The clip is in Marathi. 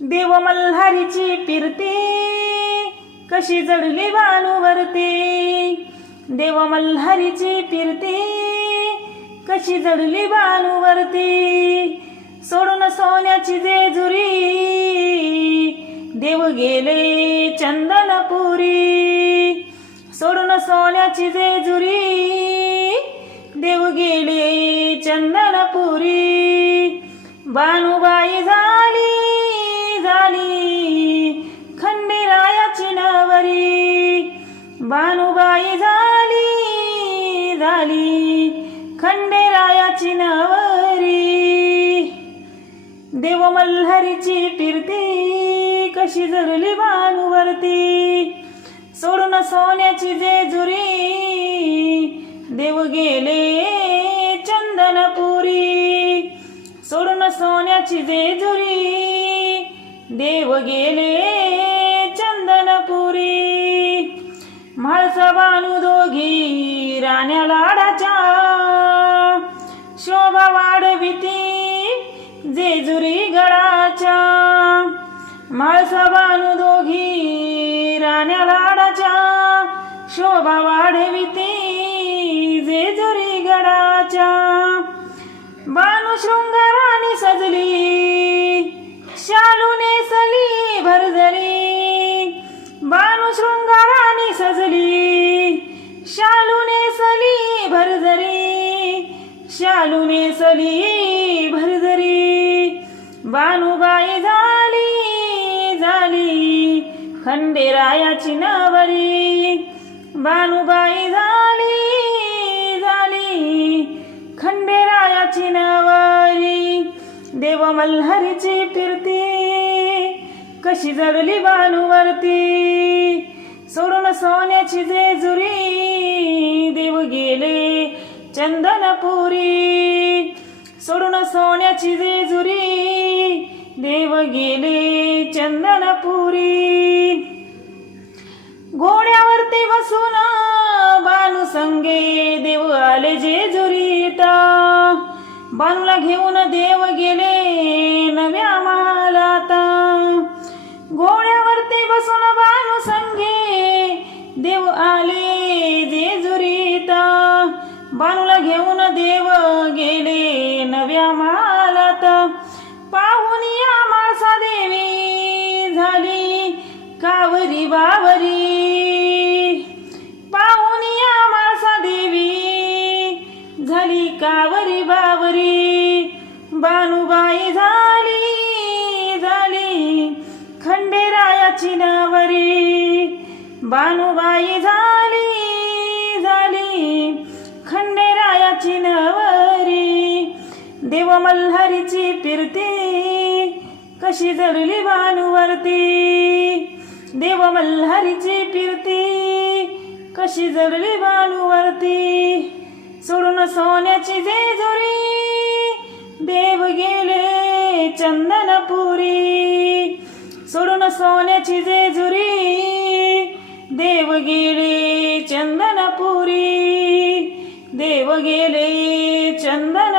देव मल्हारीची फिरती. कशी जडली बाणूवरती देव मल्हारीची फिरती. कशी जडली बाणूवरती सोडून सोन्याची जेजुरी. देव गेले चंदनपुरी. सोडून सोन्याची जेजुरी. देव गेले चंदनपुरी. बाणूबाई झाली बानुबाई झाली झाली. खंडेरायाची नवरी. देव मल्हारीची फिरती कशी जरली बानुवरती सोडून सोन्याची जेजुरी. देव गेले चंदनपुरी. सोडून सोन्याची जेजुरी. देव गेले बानू दोघी राण्या लाडाच्या. शोभा वाढविती जेजुरी गडाच्या. म्हाळसा बानू दोघी राण्या लाडाच्या. शोभा वाढविती जेजुरी गडाच्या. बानू शृंगाराने सजली शालू सली भरजरी बानुबाई झाली झाली. खंडेरायाची नवरी. बानुबाई झाली झाली. खंडेरायाची नवरी. देव मल्हारीची फिरती. कशी जडली बानुवरती सोडून सोन्याची जेजुरी. चंदनपुरी. सोडून सोन्याची जेजुरी. देव गेले चंदनपुरी. घोड्यावरती बसून बानू संगे देव आले जेजुरीता. बांगला घेऊन देव गेले नव्या मालाता घोड्यावरती बसून बावरी पाहुनी या माळसा देवी. झाली कावरी बावरी. बानुबाई झाली झाली खंडेरायाची नावरी. बानुबाई झाली झाली खंडेरायाची नवरी. देव मल्हारीची फिरती कशी जडली बानुवरती देव मल्हारीची फिरती कशी जडली बालूवरती सोडून सोन्याची जेजुरी देव गेले चंदनपुरी. सोडून सोन्याची जेजुरी देव गेले चंदनपुरी. देव गेले चंदन